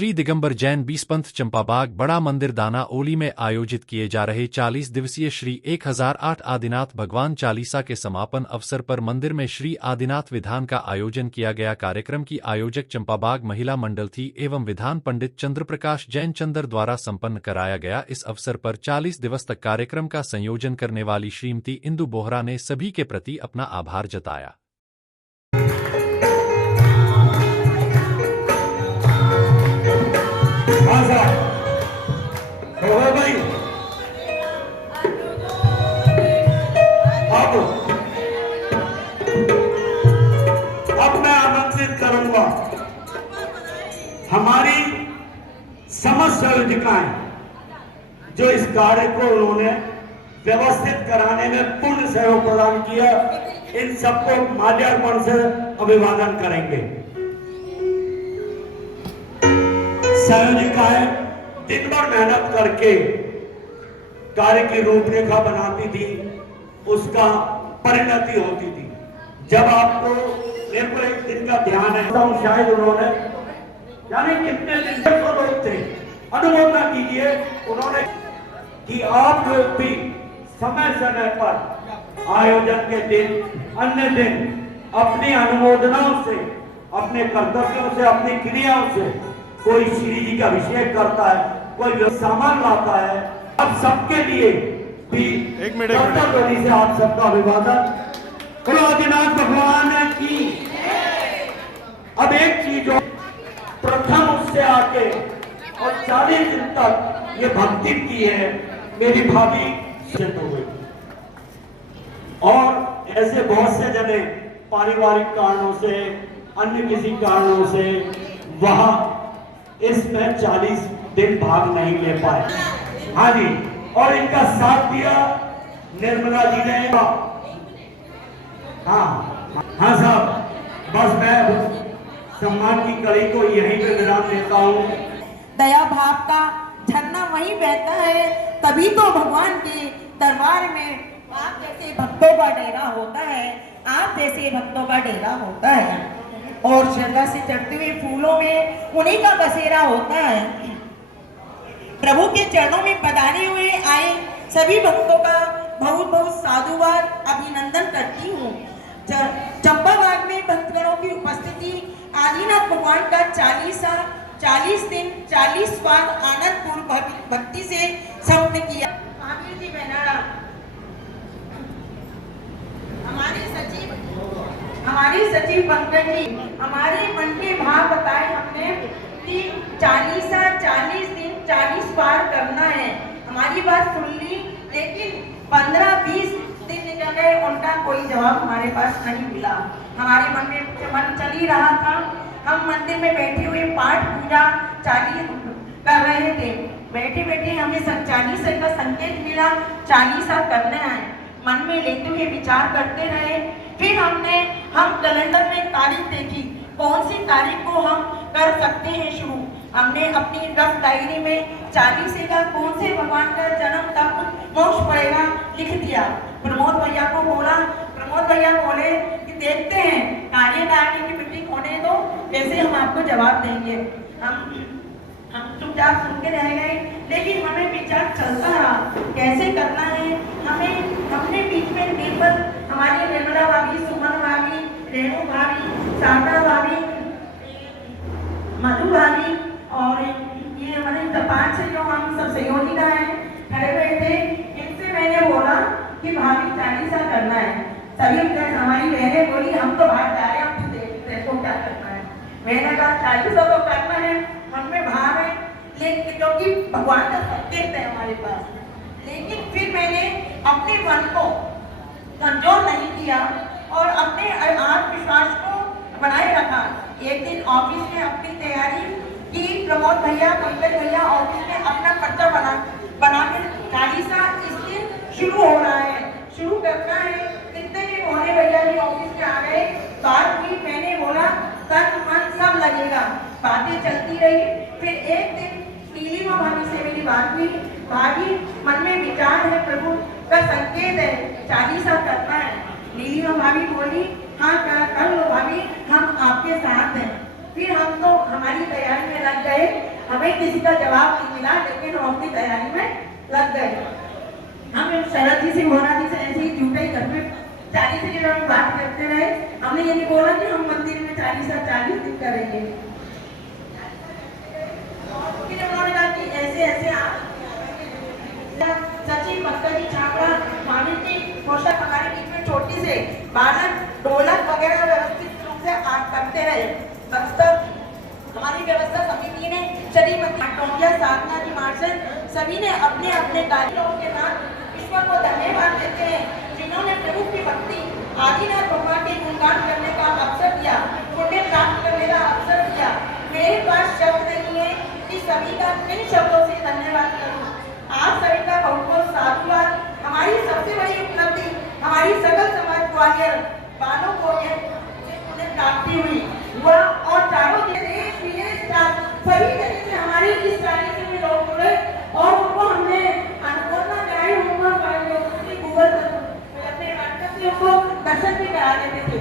श्री दिगंबर जैन बीसपंथ चंपाबाग बड़ा मंदिर दाना ओली में आयोजित किए जा रहे 40 दिवसीय श्री 1008 आदिनाथ भगवान चालीसा के समापन अवसर पर मंदिर में श्री आदिनाथ विधान का आयोजन किया गया। कार्यक्रम की आयोजक चंपाबाग महिला मंडल थी एवं विधान पंडित चंद्रप्रकाश जैन चंद्र द्वारा संपन्न कराया गया। इस अवसर पर 40 दिवस तक कार्यक्रम का संयोजन करने वाली श्रीमती इंदु बोहरा ने सभी के प्रति अपना आभार जताया। भाई अब मैं आमंत्रित करूंगा हमारी समस्त संयोजिकाएं जो इस कार्य को उन्होंने व्यवस्थित कराने में पूर्ण सहयोग प्रदान किया, इन सबको माल्यार्पण से अभिवादन करेंगे। संयोजिकाएं दिन भर मेहनत करके कार्य की रूपरेखा बनाती थी, उसका परिणति होती थी। जब आपको मेरे एक दिन का ध्यान है, तो शायद उन्होंने यानी कितने दिन तक लोग थे, अनुमोदन कीजिए उन्होंने कि आप लोग भी समय समय पर आयोजन के दिन अन्य दिन अपनी अनुमोदनाओं से, अपने कर्तव्यों से, अपनी क्रियाओं से, कोई श्री जी का अभिषेक करता है, कोई सामान लाता है, अब सबके लिए भी कर्तव्य से आप सबका अभिवादन। आदिनाथ भगवान की अब एक चीज हो, प्रथम उससे आके और 40 दिन तक ये भक्ति की है मेरी भाभी सिद्ध हो गई। और ऐसे बहुत से जने पारिवारिक कारणों से, अन्य किसी कारणों से वहां इसमें 40 दिन भाग नहीं ले पाए। हाँ जी, और इनका साथ दिया निर्मला जी ने। हाँ साहब, बस मैं सम्मान की कड़ी को यहीं पे विराम देता हूँ। दया भाव का झरना वहीं बहता है, तभी तो भगवान के दरबार में आप जैसे भक्तों का डेरा होता है, आप जैसे भक्तों का डेरा होता है और श्रद्धा से चढ़ते हुए फूलों में उन्हीं का बसेरा होता है। प्रभु के चरणों में पधारे हुए आए सभी भक्तों का बहुत बहुत साधुवाद अभिनंदन करती हूँ। चंपाबाग में भक्तगणों की उपस्थिति आदिनाथ भगवान का 40 दिन 40 बार आनंद पूर्व भक्ति से संपन्न किया। जी बेनारा हमारे सचिव पंकज जी, हमारे मन के भाव बताए हमने कि 40 दिन 40 बार करना है। हमारी बात सुन ली, लेकिन 15-20 दिन निकल गए, उनका कोई जवाब हमारे पास नहीं मिला। हमारे मन चल ही रहा था, हम मंदिर में बैठे हुए पाठ पूजा 40 कर रहे थे। बैठे बैठे हमें 40 का संकेत मिला, 40 करना है। मन में लेते हुए विचार करते रहे। फिर हम कैलेंडर में तारीख देखी, कौन सी तारीख को हम कर सकते हैं शुरू। हमने अपनी रफ डायरी में 40 का कौन से भगवान का जन्म तक मोक्ष पड़ेगा लिख दिया। प्रमोद भैया को बोला, प्रमोद भैया बोले कि देखते हैं कार्यकारिणी की मीटिंग होने दो, वैसे हम आपको जवाब देंगे। हम चुपचाप सुन के रह गए, लेकिन हमें विचार चलता रहा कैसे करना है। हमने बीच में निर्मल, हमारी निर्मला भाभी, सुमन भाभी, रेणु भाभी, शारदा भाभी, मधु भाभी और ये हमारे 5 जो हम सब सहयोगिता हैं खड़े हुए थे, इनसे मैंने बोला कि भाभी 40 करना है। सभी हमारी बहनें बोली हम तो बाहर जा रहे हैं, हम देखते को क्या करना है। मैंने कहा 40 तो करना है, हमने भाव है, लेकिन क्योंकि भगवान का संकेत है हमारे पास। लेकिन फिर मैंने अपने मन को कमजोर नहीं किया और अपने आत्मविश्वास को बनाए रखा। एक दिन ऑफिस में अपनी तैयारी की, प्रमोद भैया, पंकज भैया ऑफिस में अपना पर्चा बना के 40 इस दिन शुरू हो रहा है, शुरू करना है। कितने दिन होने भैया जी ऑफिस में आ गए, बात की, मैंने बोला तन मन सब लगेगा। बातें चलती रही। फिर एक दिन नीलिमा भाभी से मेरी बात हुई, भाभी मन में विचार है, प्रभु का संकेत है, 40 करना है। नीलिमा भाभी बोली हाँ कर लो भाभी, हम आपके साथ हैं। फिर हम तो हमारी तैयारी में लग गए। हमें किसी का जवाब नहीं मिला, लेकिन हम अपनी तैयारी में लग गए। हम शरद जी से, मोहना जी से ऐसे ही झूठे घर में 40 दिन हम बात करते रहे। हमने ये नहीं बोला कि हम मंदिर में 40 दिन करेंगे। फिर उन्होंने कहा कि ऐसे ऐसे आप सचिन पंकज जी छापड़ा मामी जी पोशाक हमारे बीच में छोटी से बालक ढोलक वगैरह व्यवस्थित रूप से आप करते रहे। हमारी व्यवस्था समिति ने श्रीमती टोंगिया, साधना जी मार्शल सभी ने अपने अपने कार्यों के साथ ईश्वर को धन्यवाद देते हैं, जिन्होंने प्रभु की भक्ति आदिनाथ भगवान के गुणगान करने का अवसर दिया, पुण्य प्राप्त करने का अवसर दिया। मेरे पास शब्द नहीं है कि सभी का किन शब्दों से धन्यवाद करूं। आप सभी का बहुत बहुत साधुवाद। हमारी सबसे बड़ी उपलब्धि हमारी सकल समाज ग्वालियर वालों को उन्हें प्राप्ति हुई वह और चारों देश विदेश सभी जगह से हमारी इस कार्यक्रम में लोग जुड़े और उनको हमने अनुमोदन कराई। गूगल अपने वक्तव्यों को दर्शन भी करा देते थे।